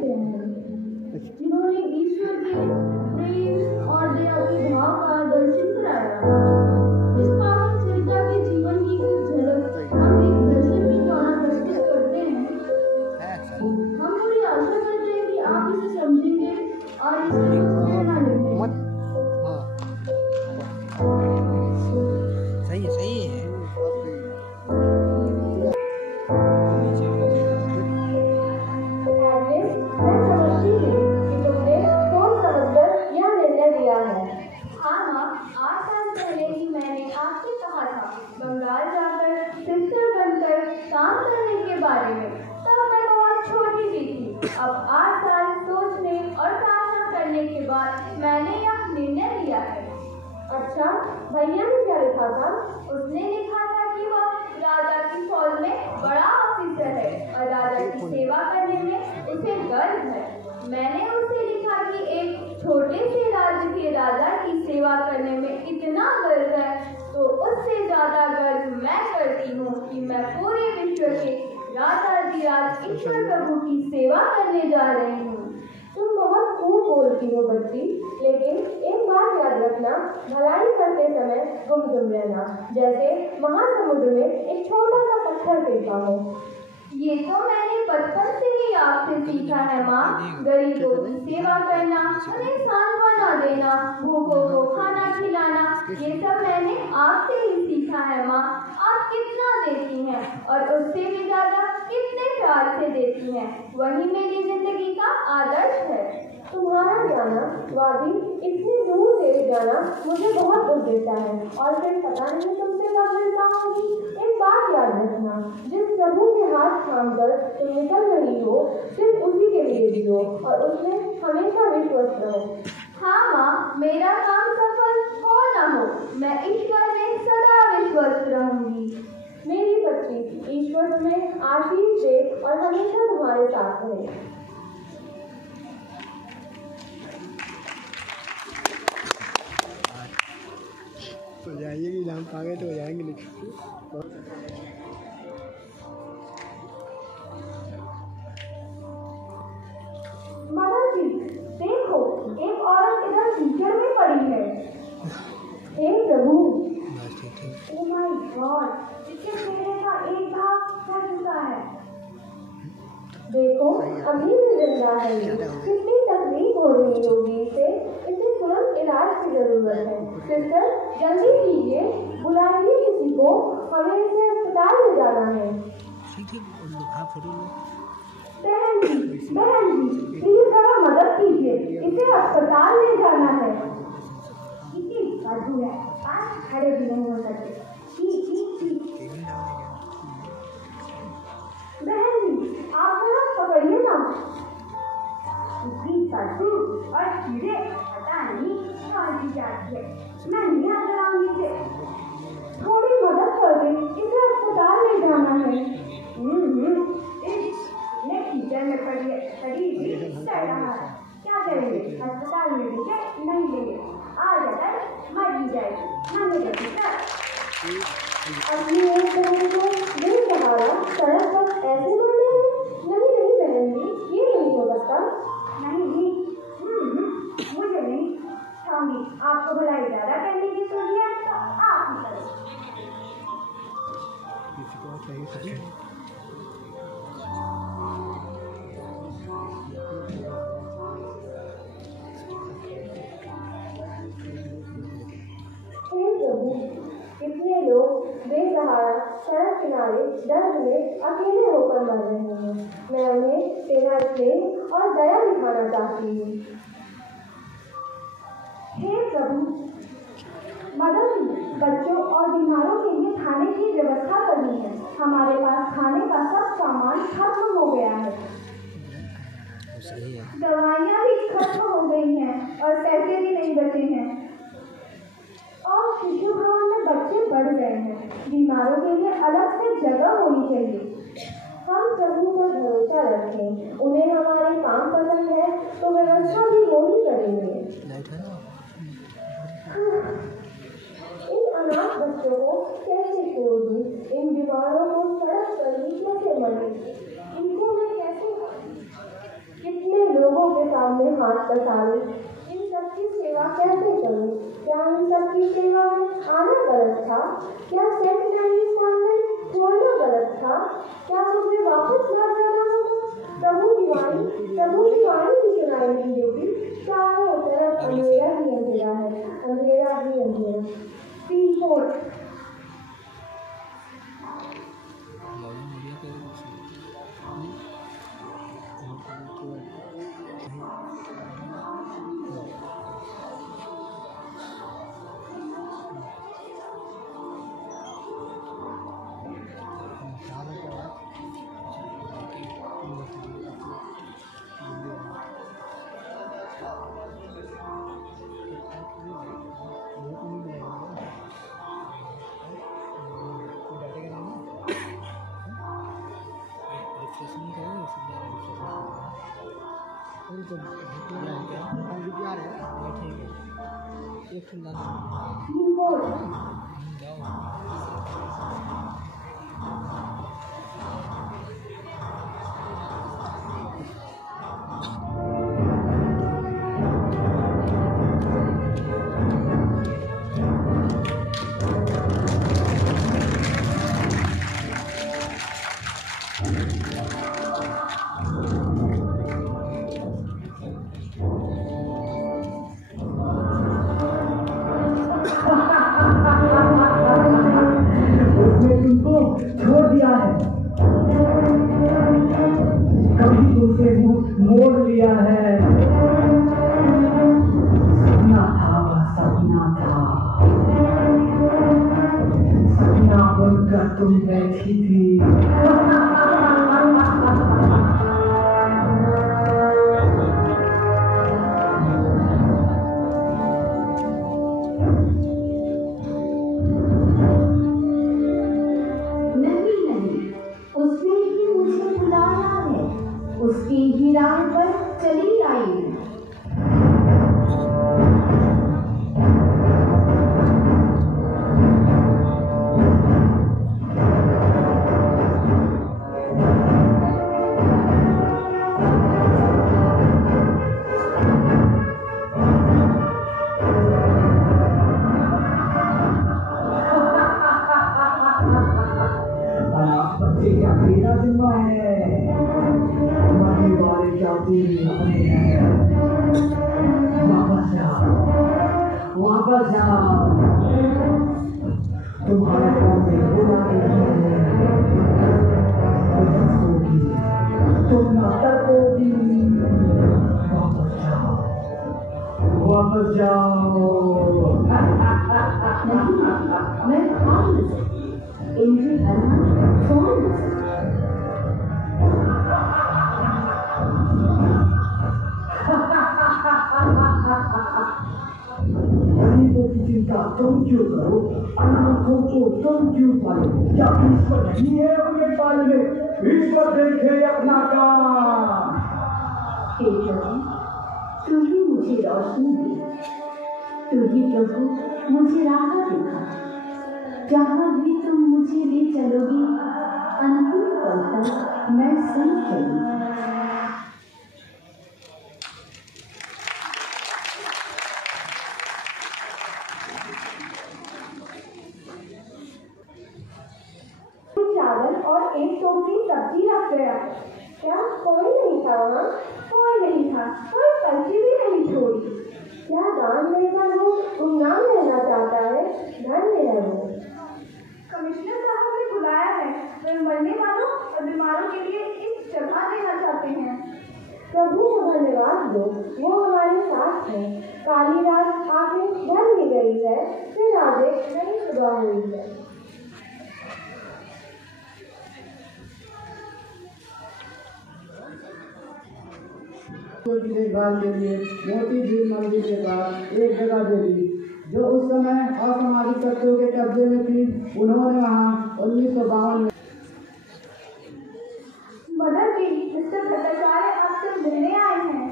व्यक्ति हैं जिन्होंने ईश्वर के प्रेम और दया के भाव का दर्शन कराया। इस पावन चरित्र के जीवन की कुछ झलक हम एक दर्शन के द्वारा प्रस्तुत करते हैं। हम पूरी आशा करते हैं कि आप इसे समझेंगे और इससे प्रेरणा लेंगे। सही है। बंगाल जाकर सिस्टर बनकर काम करने के बारे में तब मैं बहुत छोटी सी थी। अब 8 साल सोचने और प्रार्थना करने के बाद मैंने यह निर्णय लिया है। अच्छा, भैया ने क्या लिखा था? उसने लिखा था कि वह राजा की फौज में बड़ा ऑफिसर है और राजा की सेवा करने में उसे गर्व है। मैंने उसे लिखा कि एक छोटे से राज्य के राजा की सेवा करने में इतना गर्व है तो उससे ज्यादा गर्व मैं करती हूँ कि मैं पूरे विश्व के राजाधिराज ईश्वर प्रभु की सेवा करने जा रही हूँ। तुम बहुत खूब बोलती हो बच्ची, लेकिन एक बात याद रखना, भलाई करते समय गुमसुम रहना, जैसे महासमुद्र में एक छोटा सा पत्थर फेंका हो। ये तो मैंने बचपन से ही आपसे सीखा है माँ। गरीबों की सेवा करना, उन्हें सांत्वना देना, भूखों को खाना खिलाना, ये सब मैंने आपसे ही सीखा है माँ। आप कितना देती हैं और उससे भी ज्यादा कितने प्यार से देती हैं, वही मेरी जिंदगी का आदर्श है। तुम्हारा जाना वादी इतनी दूर ले जाना मुझे बहुत दुख देता है और फिर पता नहीं तुमसे कब मिल पाऊंगी। एक बात याद रखना, जिस प्रभु के हाथ थाम कर तुम निकल रही हो सिर्फ उसी के लिए जियो और उसमें हमेशा विश्वास रहो। हाँ माँ, मेरा काम सफल हो न हो, मैं ईश्वर में सदा विश्वास रहूंगी। मेरी बच्ची, ईश्वर में आशीष दे और हमेशा तुम्हारे साथ रहे। तो जाइए कि नाम आ गए तो हो जाएंगे लेकिन मदर जी देखो, एक औरत इधर कीचड़ में पड़ी है। हे प्रभु, ओह माय गॉड, इसके चेहरे का एक भाग फट चुका है। देखो अभी भी जिंदा है, कितनी तकलीफ हो रही होगी इसे तुरंत इलाज की जरूरत है। सिस्टर जल्दी कीजिए, बुलाइए किसी को, हमें इसे अस्पताल ले जाना है। बहन जी प्लीज जरा मदद कीजिए, इसे अस्पताल ले जाना है। कितनी बदबू है, आज खड़े भी नहीं हो सकते। बहन जी आप जरा पकड़िए ना। और कीड़े पता नहीं कौन सी जाती है, मैं नहीं हाथ लगाऊंगी इसे। थोड़ी मदद कर दे, इसे अस्पताल ले जाना है। कीचड़ में पड़ी है, शरीर भी चढ़ रहा है, क्या करेंगे? अस्पताल में लेंगे नहीं लेंगे, आ जाकर मर ही जाएगी। हमें अपनी एक बहन को बेसहारा सड़क पर ऐसे मरना है? नहीं बहन जी, ये नहीं हो सकता। नहीं मुझे नहीं खाऊंगी। आपको भलाई ज्यादा करने की सोची है तो आप ही करो। कितने लोग बेसहारा सड़क किनारे दर्द में अकेले होकर मर रहे हैं। मैं उन्हें तेरा स्नेह और दया दिखाना चाहती हूँ। हे प्रभु, मदद बच्चों और बीमारों के लिए खाने की व्यवस्था करनी है। हमारे पास खाने का सब सामान खत्म हो गया है, दवाइयाँ भी खत्म हो गई हैं और पैसे भी नहीं बचे हैं और शिशु भवन में बच्चे बढ़ गए हैं। बीमारों के लिए अलग से जगह होनी चाहिए। हम प्रभु पर भरोसा रखें, उन्हें हमारे काम पसंद है तो व्यवस्था भी वो ही करेंगे। इन अनाथ बच्चों को कैसे छोड़ दूं? इन बीमारों को सड़क पर ही कैसे मरे? इनको मैं कैसे, कितने हाथ पसारूं, इन सबकी सेवा कैसे करूं? क्या इन सबकी सेवा में आना गलत था? क्या सेंट मैरीज कॉन्वेंट छोड़ना गलत था? क्या मुझे वापस लौट जाना होगा? प्रभु की वाणी भी सुनाई नहीं देती। चारों तरफ अंधेरा ही अंधेरा है, अंधेरा ही अंधेरा। 3-4 छोड़ दिया है, कभी तुमसे मुंह मोड़ लिया है। सपना था, सपना था, सपना बनकर तुम बैठी थी। उसकी ही राह पर चली आई। बच्चे क्या तेरा जिम्मा है, वापस जाओ, तुम्हारे काम में बुराई नहीं है, तुम न तकोगी। वापस जाओ, वापस जाओ। मैं promise, एंट्री करना promise। गरीबों की चिंता तुम क्यों करो, अनाथों को तुम क्यों पालो? क्या ईश्वर नहीं है उन्हें पालने? ईश्वर देखे अपना काम। हे प्रभु, तू ही मुझे रोशनी दी, तू ही प्रभु मुझे राह दिखा। जहाँ भी तुम मुझे ले चलोगी, अंतिम पल तक मैं संग चलूंगी। और एक टोकरी सब्जी रख गया। क्या कोई नहीं था वहाँ? कोई नहीं था, कोई पर्ची भी नहीं छोड़ी। क्या दान लेकर वो गुमनाम रहना चाहता है? धन्य है वो। कमिश्नर साहब ने बुलाया है, वे मरने वालों और बीमारों के लिए एक जगह देना चाहते हैं। प्रभु को धन्यवाद दो, वो हमारे साथ है। काली रात आके ढल गई है, फिर आज एक नई सुबह हुई है। की देखभाल के लिए मोती झील मंदिर के पास एक जगह दे दी, जो उस समय असामाजिक तत्वों के कब्जे में थी। उन्होंने वहाँ 1952 में मदर जी, मिस्टर भट्टाचार्य आपसे मिलने आए हैं।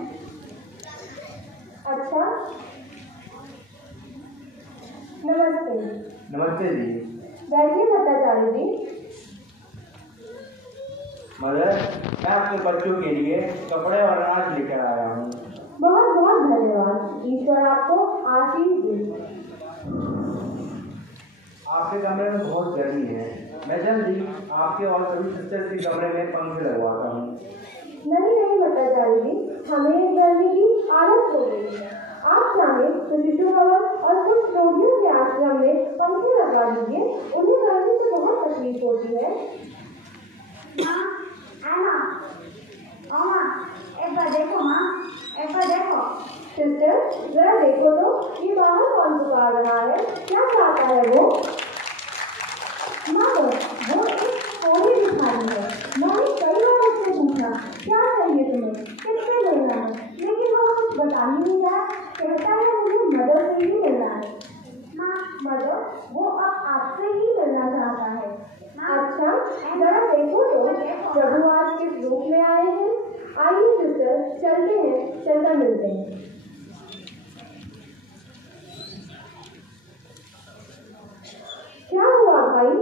अच्छा, नमस्ते। नमस्ते जी। बैठिए भट्टाचार्य जी। मदर, मैं आपके बच्चों के लिए कपड़े और अनाज लेकर आया हूँ। बहुत आशीष दे। आपके कमरे में बहुत गर्मी है, मैं जल्दी आपके और सभी सिस्टर्स के कमरे में पंखे लगवाता हूँ। नहीं भट्टाचार्य जी, हमें गर्मी की आदत हो गई है। आप चाहें तो शिशु भवन और कुछ रोगियों के आश्रम में पंखे लगवा दीजिए, उन्हें गर्मी से बहुत तकलीफ होती है। माँ, आना, ओ माँ, एक बार देखो माँ, एक बार देखो। सिस्टर जरा देखो तो, ये बाहर कौन पुकार रहा है, क्या चाहता है वो? माँ, वो एक कोई भिखारी है। मैंने कई बार उससे पूछा क्या चाहिए तुम्हें, किससे मिलना है, लेकिन वो कुछ बता ही नहीं रहा। कहता है मुझे मदर से ही मिलना है। माँ, मदर, वो अब आपसे ही मिलना चाहता है। अच्छा, जरा देखो तो प्रभु आज किस रूप में आए हैं। आइए सिस्टर, चलते हैं, चलकर मिलते हैं। क्या हुआ भाई?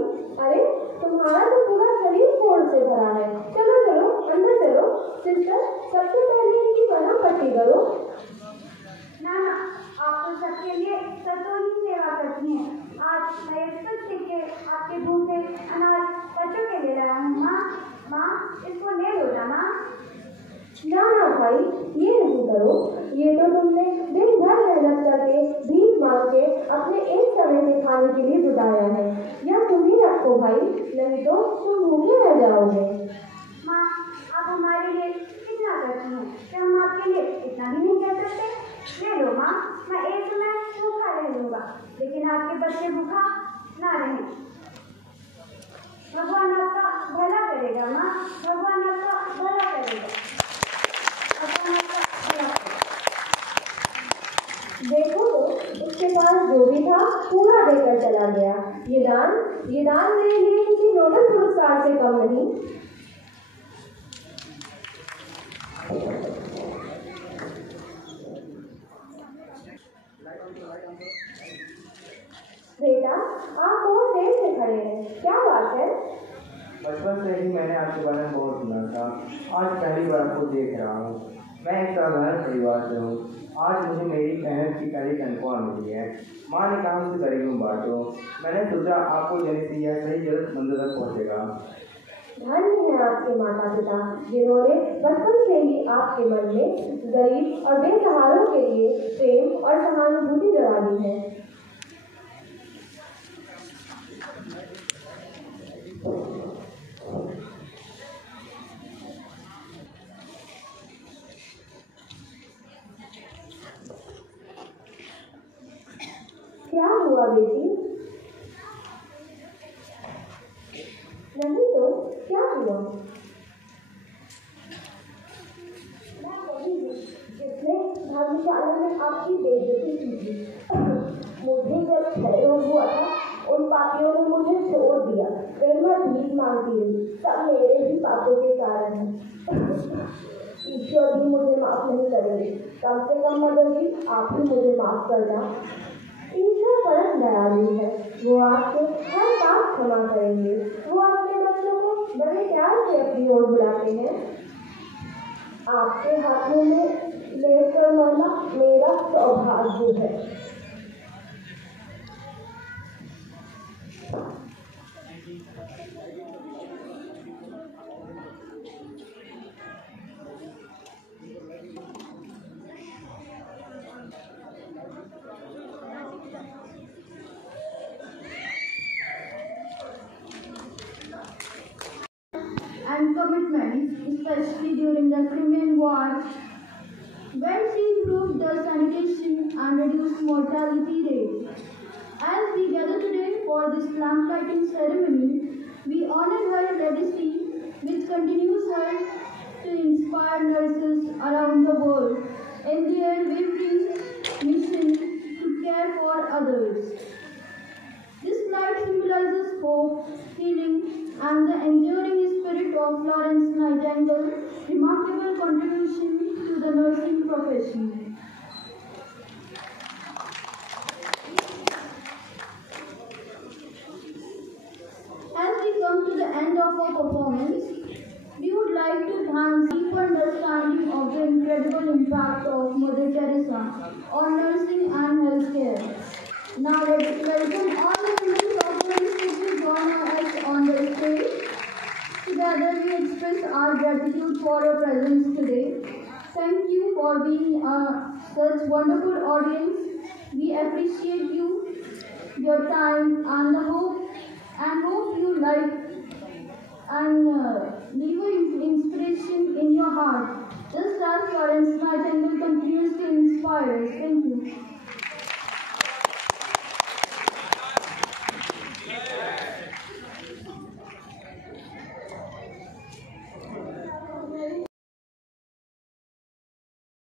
अरे तुम्हारा तो पूरा शरीर फोड़ से भरा है। चलो चलो अंदर चलो। सिस्टर, सबसे पहले इनकी मरहम पट्टी करो। ना ना, आप तो सबके लिए सतों ही सेवा करती हैं। आज मैं सब के आपके भूखे अनाज बच्चों के लिए लाया हूँ। माँ, माँ, इसको ले लो ना माँ। ना ना भाई, ये नहीं करो। ये तो तुमने दिन भर मेहनत करके भीख मांग के अपने एक समय के खाने के लिए जुटाया है। या तुम ही रखो भाई, नहीं तो तुम भूखे रह जाओगे। माँ, आप हमारे लिए कितना करती हैं कि हम आपके लिए इतना भी नहीं कर सकते। ले लो माँ, मैं एक समय भूखा रह लूँगा, लेकिन आपके बच्चे भूखा ना रहें। भगवान आपका भला करेगा माँ, भगवान आपका भला करेगा। देखो तो उसके पास जो भी था पूरा देकर चला गया। ये दान मेरे लिए किसी नोबेल पुरस्कार से कम नहीं। बेटा, आप बहुत देर से खड़े हैं, क्या बात है? बचपन से ही मैंने आपके बारे में बहुत सुना था, आज पहली बार आपको देख रहा हूँ। मैं एक साधारण परिवार से हूँ। आज मुझे मेरी मेहनत की पहली तनख्वाह मिली है। माँ ने कहा मुझे गरीबों बांटो। मैंने सोचा आपको देने से यह सही जरूरतमंदों तक पहुँचेगा। धन्य है आपके माता पिता, जिन्होंने बचपन से ही आपके मन में गरीब और बेसहारों के लिए प्रेम और सहानुभूति जगा दी है। क्या हुआ बेटी? नहीं तो क्या हुआ? मैं वही हूँ जिसने धर्मशाला में आपकी बेइज्जती की थी। मुझे जब क्षय रोग हुआ था, उन पापियों ने मुझे छोड़ दिया। फिर मैं भीख मांगती रही, सब मेरे ही पापों के कारण है। ईश्वर भी मुझे माफ नहीं करेंगे। कम से कम मदर जी, आप ही मुझे माफ करना। ईश्वर परम दयालु है, वो आपके हर पाप क्षमा करेंगे। वो अपने बच्चों को बड़े प्यार से अपनी ओर बुलाते हैं। आपके हाथों में लेकर मरना मेरा सौभाग्य है। And commitments, especially during the Crimean War, when she improved the sanitation and reduced mortality rate. As we gather today for this plant lighting ceremony, we honor her legacy, which continues her to inspire nurses around the world in their unwavering mission to care for others. This light symbolizes hope, healing, and the enduring spirit of Florence Nightingale's remarkable contribution to the nursing profession. As we come to the end of our performance, we would like to thank deep understanding of the incredible incredible impact of Mother Teresa on nursing and healthcare. Now let's welcome all the women doctors who will join us on the stage. Together we express our gratitude for your presence today. Thank you for being such wonderful audience. We appreciate you, your time, and hope you like and leave an inspiration in your heart. Just as Florence Nightingale continues to inspire us. Thank you.